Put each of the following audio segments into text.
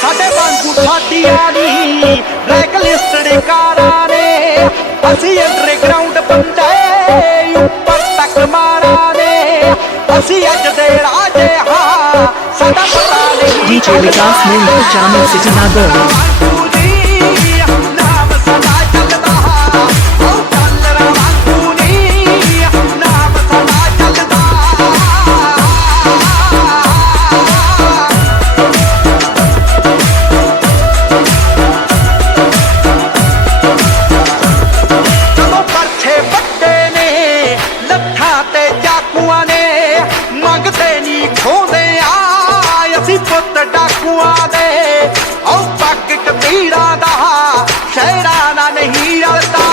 साडे वांगू साडियां नी black listed कारां ने असी अंडरग्राउंड बंदे उपर तक मारा ने असी अज दे राजे हां साडा पता नहीं DJ Vikas Mumbai Jammu City Nagore नाम सदा चलदा ओ कलरा वांगू नी नाम सदा चलदा पुत डाकुआं दे औ पग कबीरा दा शहरा ना नहीं रलदा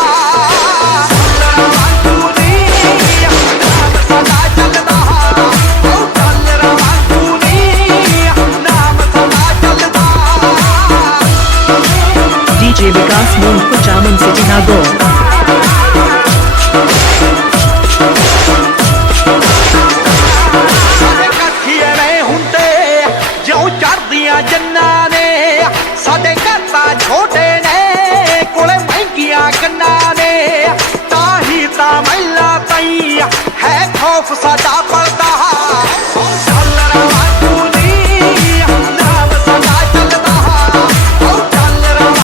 नाम सदा चलदा औ कलरा वांगू नी नाम सदा चलदा DJ Vikas Mumbai Jammu City Nagore जन्ना ने साडे घर तां छोटे ने कोले महंगियां गन्ना ने ताही तां महिला ताई है खौफ